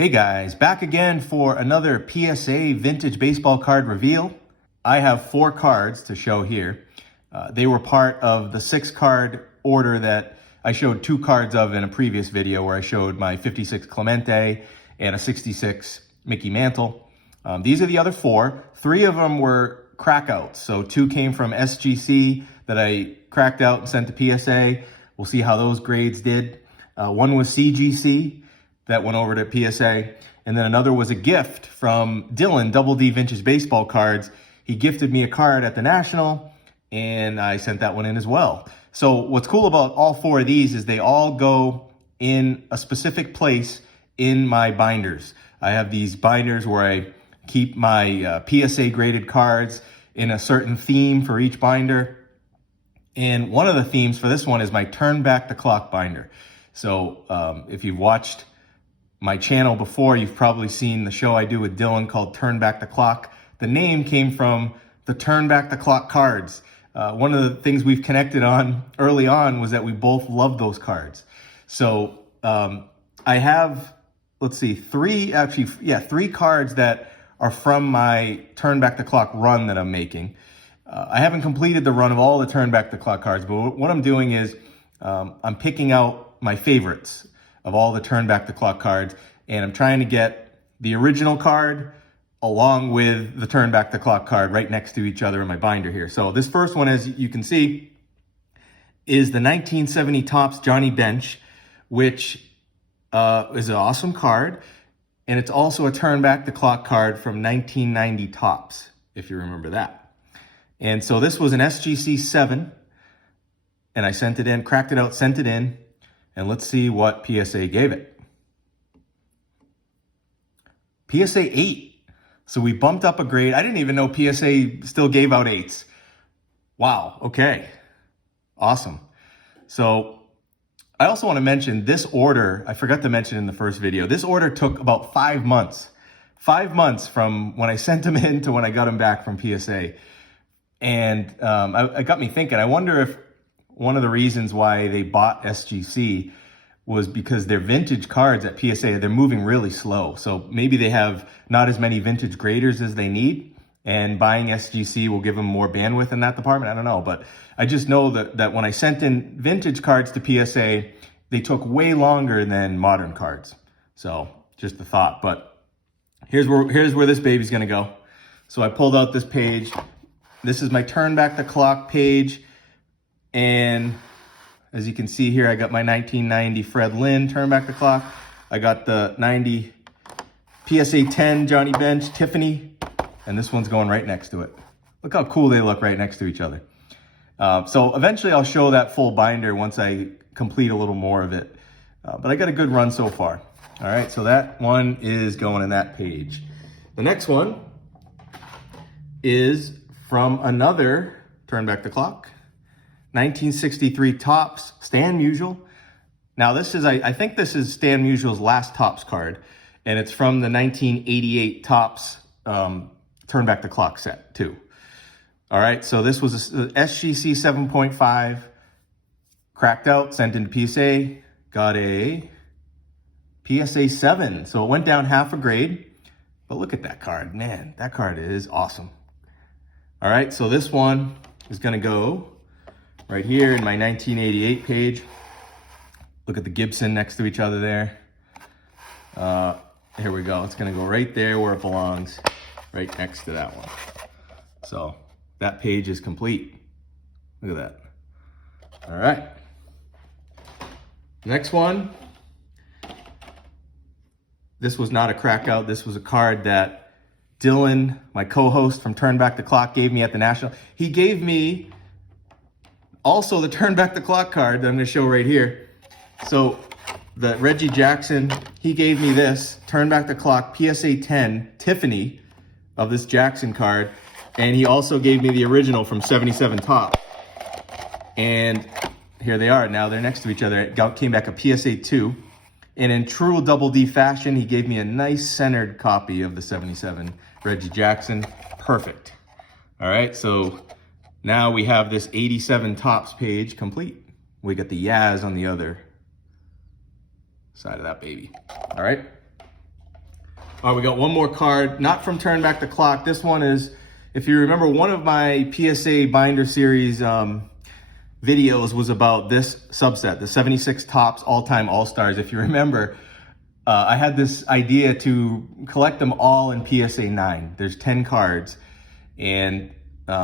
Hey guys, back again for another PSA vintage baseball card reveal. I have 4 cards to show here. They were part of the 6 card order that I showed 2 cards of in a previous video where I showed my 56 Clemente and a 66 Mickey Mantle. These are the other 4. 3 of them were crackouts. So 2 came from SGC that I cracked out and sent to PSA. We'll see how those grades did. One was CGC. That went over to PSA. And then another was a gift from Dylan, Double D Vintage Baseball Cards. He gifted me a card at the National, and I sent that one in as well. So what's cool about all 4 of these is they all go in a specific place in my binders. I have these binders where I keep my PSA graded cards in a certain theme for each binder. And one of the themes for this one is my Turn Back the Clock binder. So if you've watched my channel before, you've probably seen the show I do with Dylan called Turn Back the Clock. The name came from the Turn Back the Clock cards. One of the things we've connected on early on was that we both love those cards. So I have, let's see, 3 cards that are from my Turn Back the Clock run that I'm making. I haven't completed the run of all the Turn Back the Clock cards, but what I'm doing is I'm picking out my favorites of all the Turn Back the Clock cards, and I'm trying to get the original card along with the Turn Back the Clock card right next to each other in my binder here. So this first one, as you can see, is the 1970 Topps Johnny Bench, which is an awesome card, and it's also a Turn Back the Clock card from 1990 Topps, if you remember that. And so this was an SGC 7, and I sent it in, cracked it out, sent it in, and let's see what PSA gave it. PSA 8. So we bumped up a grade. I didn't even know PSA still gave out 8s. Wow, okay. Awesome. So I also want to mention this order, I forgot to mention in the first video, this order took about 5 months. 5 months from when I sent them in to when I got them back from PSA. And it got me thinking, I wonder if one of the reasons why they bought SGC was because their vintage cards at PSA, they're moving really slow. So maybe they have not as many vintage graders as they need, and buying SGC will give them more bandwidth in that department. I don't know, but I just know that when I sent in vintage cards to PSA, they took way longer than modern cards. So just a thought, but here's where this baby's gonna go. So I pulled out this page. This is my Turn Back the Clock page. And as you can see here, I got my 1990 Fred Lynn Turn Back the Clock. I got the 90 PSA 10 Johnny Bench Tiffany, and this one's going right next to it. Look how cool they look right next to each other. So eventually I'll show that full binder once I complete a little more of it. But I got a good run so far. All right, so that one is going in that page. The next one is from another Turn Back the Clock. 1963 Topps Stan Musial. Now this is, I think this is Stan Musial's last Topps card, and it's from the 1988 Topps Turn Back the Clock set too. All right, so this was a SGC 7.5, cracked out, sent into PSA, got a PSA 7. So it went down half a grade, but look at that card, man, that card is awesome. All right, so this one is gonna go right here in my 1988 page. Look at the Gibson next to each other there. Here we go. It's gonna go right there where it belongs, right next to that one. So that page is complete. Look at that. All right. Next one. This was not a crack out. This was a card that Dylan, my co-host from Turn Back the Clock, gave me at the National. He gave me also the Turn Back the Clock card that I'm gonna show right here. So the Reggie Jackson, he gave me this Turn Back the Clock PSA 10 Tiffany of this Jackson card. And he also gave me the original from 77 Top. And here they are, now they're next to each other. It came back a PSA 2. And in true Double D fashion, he gave me a nice centered copy of the 77 Reggie Jackson. Perfect. All right, so now we have this 87 Topps page complete. We got the Yaz on the other side of that baby. All right. All right, we got one more card, not from Turn Back the Clock. This one is, if you remember, one of my PSA binder series videos was about this subset, the 76 Topps All-Time All-Stars. If you remember, I had this idea to collect them all in PSA 9. There's 10 cards, and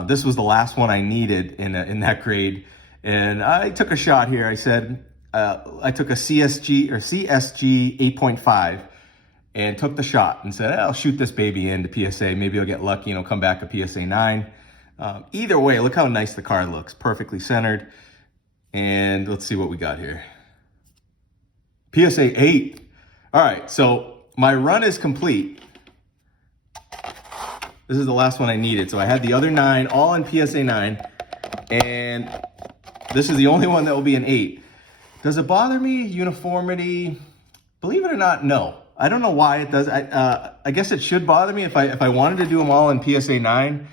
this was the last one I needed in that grade. And I took a shot here. I said, I took a CSG 8.5 and took the shot and said, I'll shoot this baby into PSA. Maybe I'll get lucky and it'll come back a PSA 9. Either way, look how nice the card looks. Perfectly centered. And let's see what we got here. PSA 8. All right, so my run is complete. This is the last one I needed. So I had the other 9 all in PSA 9. And this is the only one that will be an 8. Does it bother me? Uniformity? Believe it or not, no. I don't know why it does. I guess it should bother me if I wanted to do them all in PSA 9.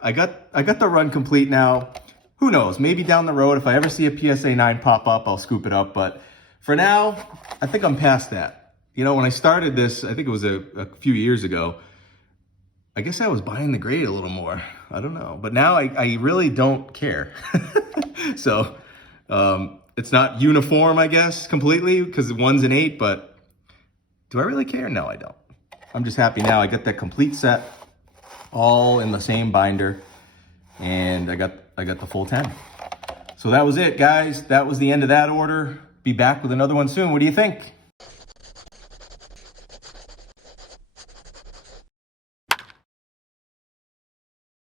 I got the run complete now. Who knows? Maybe down the road, if I ever see a PSA 9 pop up, I'll scoop it up. But for now, I think I'm past that. You know, when I started this, I think it was a few years ago, I guess I was buying the grade a little more. I don't know. But now I really don't care. So it's not uniform, I guess, completely, because one's an 8, but do I really care? No, I don't. I'm just happy now. I got that complete set, all in the same binder, and I got the full 10. So that was it, guys. That was the end of that order. Be back with another one soon. What do you think?